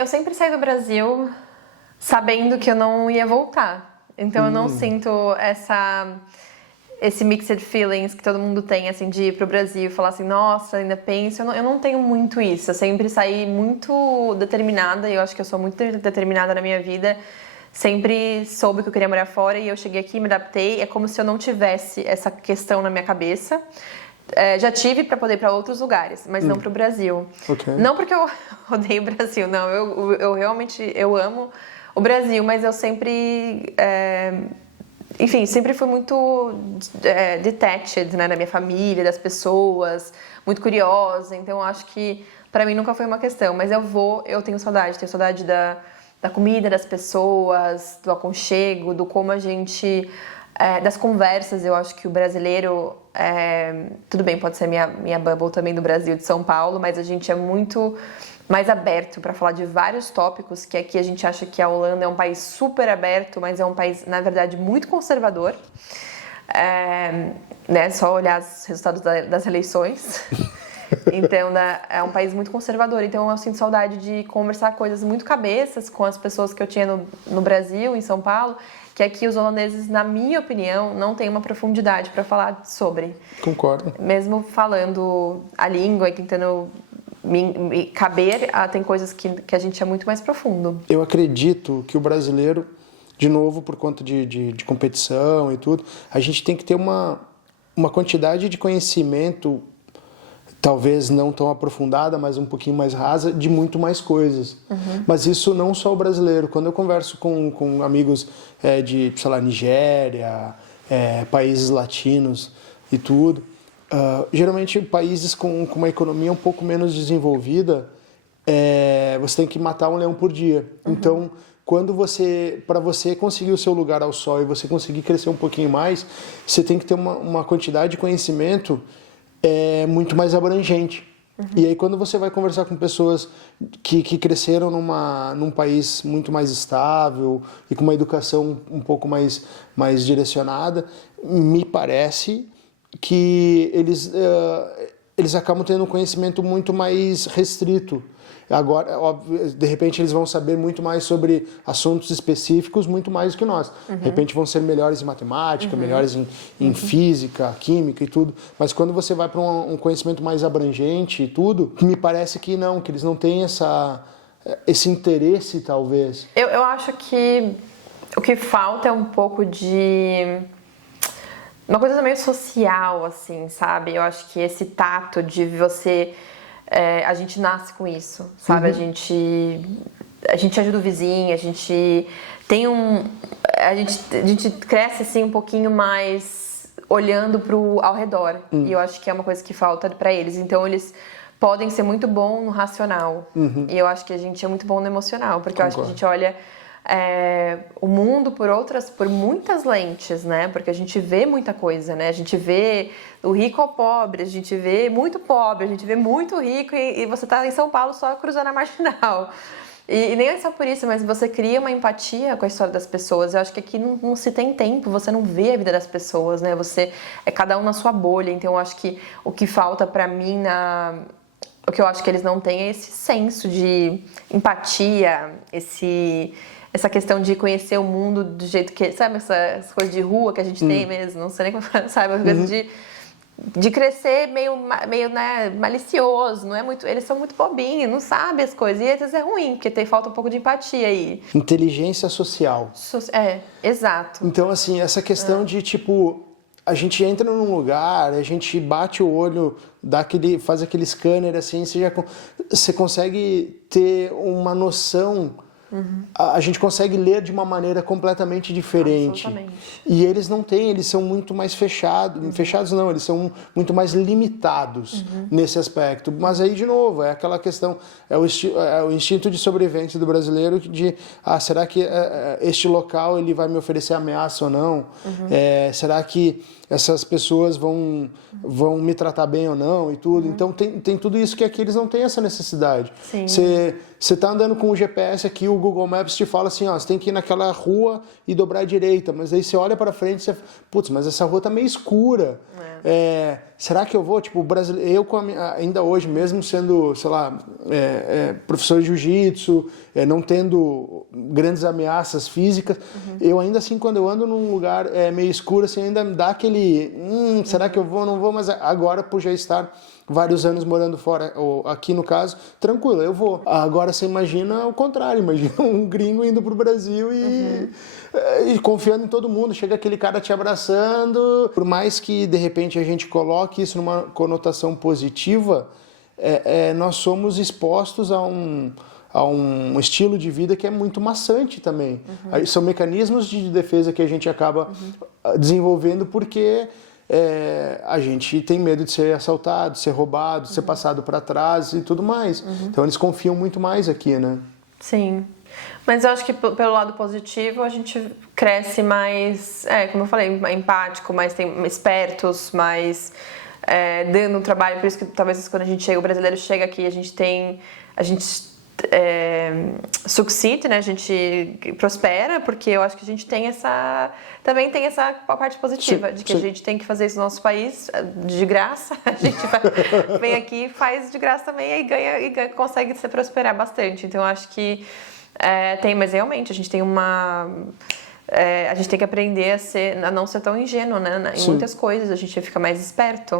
Eu sempre saí do Brasil sabendo que eu não ia voltar. Então eu não sinto esse mixed feelings que todo mundo tem, assim, de ir pro Brasil e falar assim, nossa, ainda penso. Eu não tenho muito isso. Eu sempre saí muito determinada, e eu acho que eu sou muito determinada na minha vida. Sempre soube que eu queria morar fora e eu cheguei aqui, me adaptei. É como se eu não tivesse essa questão na minha cabeça. Já tive para poder ir para outros lugares, mas não para o Brasil. Okay. Não porque eu odeio o Brasil, não. Eu realmente amo o Brasil, mas eu sempre, enfim, sempre fui muito detached, né, da minha família, das pessoas, muito curiosa. Então acho que para mim nunca foi uma questão. Mas eu tenho saudade da comida, das pessoas, do aconchego, do como a gente das conversas. Eu acho que o brasileiro, tudo bem, pode ser minha bubble também do Brasil, de São Paulo, mas a gente é muito mais aberto para falar de vários tópicos, que aqui a gente acha que a Holanda é um país super aberto, mas é um país, na verdade, muito conservador. Né, só olhar os resultados das eleições. Então, é um país muito conservador. Então, eu sinto saudade de conversar coisas muito cabeças com as pessoas que eu tinha no Brasil, em São Paulo, que aqui os holandeses, na minha opinião, não têm uma profundidade para falar sobre. Concordo. Mesmo falando a língua e tentando me caber, tem coisas que a gente é muito mais profundo. Eu acredito que o brasileiro, de novo, por conta de competição e tudo, a gente tem que ter uma quantidade de conhecimento, talvez não tão aprofundada, mas um pouquinho mais rasa, de muito mais coisas. Mas isso não só o brasileiro. Quando eu converso com amigos de, sei lá, Nigéria, países latinos e tudo, geralmente países com uma economia um pouco menos desenvolvida, você tem que matar um leão por dia. Então, para você conseguir o seu lugar ao sol e você conseguir crescer um pouquinho mais, você tem que ter uma quantidade de conhecimento muito mais abrangente. E aí quando você vai conversar com pessoas que cresceram num país muito mais estável e com uma educação um pouco mais direcionada, me parece que eles acabam tendo um conhecimento muito mais restrito. Agora, de repente, eles vão saber muito mais sobre assuntos específicos, muito mais do que nós. De repente, vão ser melhores em matemática, melhores em física, química e tudo. Mas quando você vai para um conhecimento mais abrangente e tudo, me parece que não, que eles não têm esse interesse, talvez. Eu acho que o que falta é um pouco de uma coisa meio social, assim, sabe? Eu acho que esse tato de você... a gente nasce com isso, sabe? A gente ajuda o vizinho, a gente tem a gente cresce assim um pouquinho mais olhando ao redor. E eu acho que é uma coisa que falta para eles. Então eles podem ser muito bons no racional. E eu acho que a gente é muito bom no emocional, porque eu acho que a gente olha o mundo por muitas lentes, né? Porque a gente vê muita coisa, né? A gente vê o rico ao pobre, a gente vê muito pobre, a gente vê muito rico e você tá em São Paulo só cruzando a marginal. E nem é só por isso, mas você cria uma empatia com a história das pessoas. Eu acho que aqui não se tem tempo, você não vê a vida das pessoas, né? Você é cada um na sua bolha. Então eu acho que o que falta pra mim o que eu acho que eles não têm é esse senso de empatia, essa questão de conhecer o mundo do jeito que... Sabe essas coisas de rua que a gente tem mesmo? Não sei nem como... Sabe? As coisas de crescer meio né, malicioso. Não é muito, eles são muito bobinhos, não sabem as coisas. E às vezes é ruim, porque falta um pouco de empatia aí. Inteligência social. Exato. Então, assim, essa questão de, tipo... A gente entra num lugar, a gente bate o olho, faz aquele scanner, assim, você consegue ter uma noção... A gente consegue ler de uma maneira completamente diferente. E eles não têm, eles são muito mais fechados. Fechados não, eles são muito mais limitados nesse aspecto. Mas aí, de novo, é aquela questão, é o instinto de sobrevivência do brasileiro de, será que este local ele vai me oferecer ameaça ou não? Será que essas pessoas vão me tratar bem ou não e tudo? Então tem tudo isso que aqui eles não têm essa necessidade. Você tá andando com o GPS aqui, o Google Maps te fala assim, você tem que ir naquela rua e dobrar à direita, mas aí você olha para frente e você, putz, mas essa rua tá meio escura. Será que eu vou? Tipo, eu ainda hoje, mesmo sendo, sei lá, professor de jiu-jitsu, não tendo grandes ameaças físicas, eu ainda assim, quando eu ando num lugar meio escuro, assim, ainda me dá aquele, será que eu vou? Não vou, mas agora, por já estar vários anos morando fora, ou aqui no caso, tranquilo, eu vou. Agora você imagina o contrário, imagina um gringo indo pro Brasil e confiando em todo mundo, chega aquele cara te abraçando, por mais que de repente a gente coloque isso numa conotação positiva, nós somos expostos a um estilo de vida que é muito maçante também. São mecanismos de defesa que a gente acaba desenvolvendo porque a gente tem medo de ser assaltado, ser roubado, ser passado para trás e tudo mais. Então eles confiam muito mais aqui, né? Sim. Mas eu acho que pelo lado positivo a gente cresce mais, como eu falei, empático, mais espertos, mais dando trabalho. Por isso que talvez quando a gente chega, o brasileiro chega aqui, a gente succeed, né? A gente prospera, porque eu acho que a gente tem também tem essa parte positiva, de que a gente tem que fazer isso no nosso país de graça. A gente vem aqui, faz de graça também e ganha, consegue se prosperar bastante. Então eu acho que mas realmente a gente tem a gente tem que aprender a não ser tão ingênuo, né? Em muitas coisas a gente fica mais esperto.